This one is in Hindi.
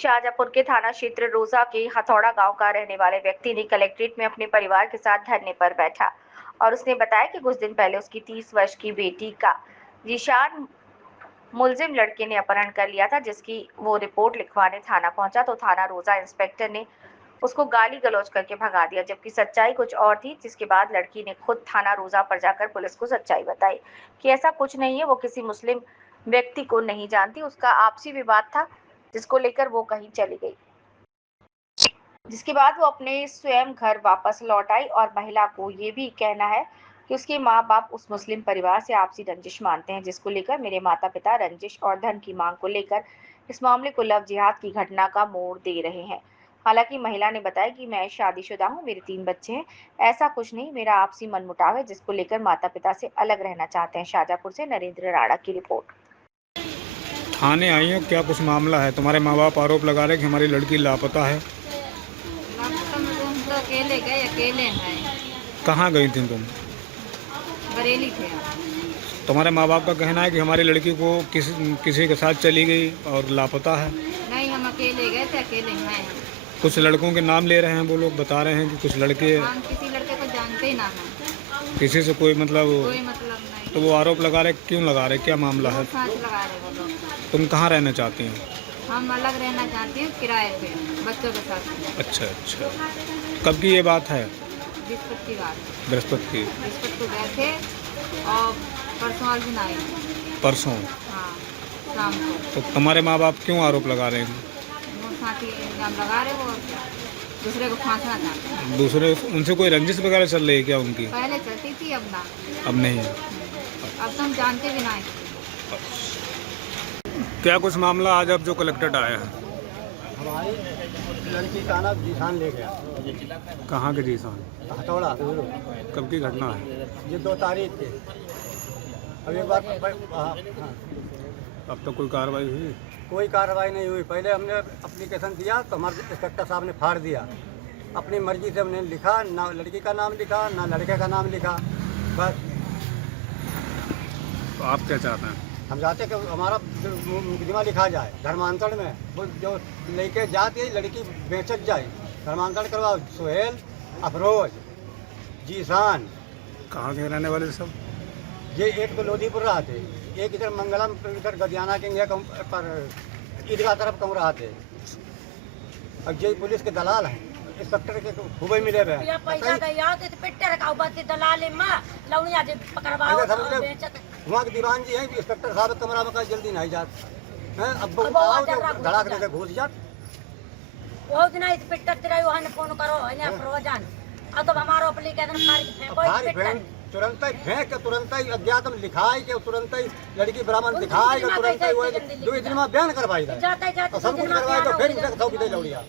शाहजहांपुर के थाना क्षेत्र रोजा के हथौड़ा गांव का रहने वाले व्यक्ति ने कलेक्ट्रेट में अपने परिवार के साथ धरने पर बैठा और उसने बताया कि कुछ दिन पहले उसकी 30 वर्ष की बेटी का जीशान मुलजिम लड़के ने अपहरण कर लिया था, जिसकी वो रिपोर्ट लिखवाने थाना पहुंचा तो थाना रोजा इंस्पेक्टर ने उसको गाली गलौज करके भगा दिया, जबकि सच्चाई कुछ और थी। जिसके बाद लड़की ने खुद थाना रोजा पर जाकर पुलिस को सच्चाई बताई कि ऐसा कुछ नहीं है, वो किसी मुस्लिम व्यक्ति को नहीं जानती, उसका आपसी विवाद था जिसको लेकर वो कहीं चली गई। जिसके बाद वो अपने स्वयं घर वापस लौट आई और महिला को ये भी कहना है कि उसके माँ बाप उस मुस्लिम परिवार से आपसी रंजिश मानते हैं, जिसको लेकर मेरे माता पिता रंजिश और धन की मांग को लेकर इस मामले को लव जिहाद की घटना का मोड़ दे रहे हैं। हालांकि महिला ने बताया कि मैं शादीशुदा हूँ, मेरे 3 बच्चे हैं, ऐसा कुछ नहीं, मेरा आपसी मनमुटाव है जिसको लेकर माता पिता से अलग रहना चाहते हैं। शाहजहांपुर से नरेंद्र राणा की रिपोर्ट। थाने आई हो, क्या कुछ मामला है? तुम्हारे माँ बाप आरोप लगा रहे हैं कि हमारी लड़की लापता है। हम तो अकेले गए, अकेले हैं। कहाँ गई थी तुम? बरेली थे। तुम्हारे माँ बाप का कहना है कि हमारी लड़की को किसी के साथ चली गई और लापता है। नहीं, हम अकेले गए थे, अकेले हैं। कुछ लड़कों के नाम ले रहे हैं, वो लोग बता रहे हैं कि कुछ लड़के। हम किसी लड़के को जानते ही ना हैं। किसी से कोई मतलब नहीं। तो वो आरोप लगा रहे, क्यों लगा रहे, क्या मामला है? साथ लगा रहे वो लोग। तुम कहाँ रहना चाहती हो? हम अलग रहना चाहते हैं, किराए पे, बच्चों के साथ। अच्छा। कब की ये बात है? बृहस्पति की बात। बृहस्पति को गए थे और परसों वाले दिन आए। परसों? हाँ, शाम को। तो तुम्हारे माँ बाप क्यों आरोप लगा रहे हैं? वो साथी इल्जाम लगा रहे, वो दूसरे को फांसना चाहते हैं। दूसरे उनसे कोई रंजिश वगैरह चल रही है क्या उनकी? पहले चलती थी, अब ना। अब नहीं। अब तो हम जानते भी नहीं। क्या कुछ मामला आज अब जो कलेक्टेड आया है? हमारी लड़की का नाम जीशान ले गया। कहाँ के जीशान? हथौड़ा। कब की घटना है? ये 2 तारीख के। अब एक बार अब तो कोई कार्रवाई हुई? कोई कार्रवाई नहीं हुई। पहले हमने एप्लीकेशन दिया तो हमारे इंस्पेक्टर साहब ने फाड़ दिया। अपनी मर्जी से हमने लिखा, ना लड़की का नाम लिखा ना लड़के का नाम लिखा, बस। तो आप क्या चाहते हैं? हम चाहते कि हमारा मुकदमा लिखा जाए धर्मांतरण में। वो जो लेके जाती है लड़की बेचत जाए, धर्मांतरण करवाओ। सोहेल, अफरोज, जीशान। कहाँ के रहने वाले सब? ये एक तो लोधीपुर रहा थे, एक इधर मंगलम, इधर गदियाना के पर ईदगाह तरफ कम रहा थे। अब ये पुलिस के दलाल हैं, इंस्पेक्टर के खूब ही मिले हुए। वहाँ के दीवान जी हैं, इंस्पेक्टर साहब कमरा में जल्दी नहीं जाते हैं। अब धड़ाक देकर घुस जात। वो दिन इंस्पेक्टर तेरा वहाँ फोन करो है प्रोजन। अब तो हमारा एप्लीकेशन तुरंत ही फेंक, तुरंत ही अज्ञात में लिखाई के, तुरंत ही लड़की ब्राह्मण दिखाई के, तुरंत ही वो 2 दिन में बयान करवाई। सब कुछ करवाई तो फिर लौड़िया।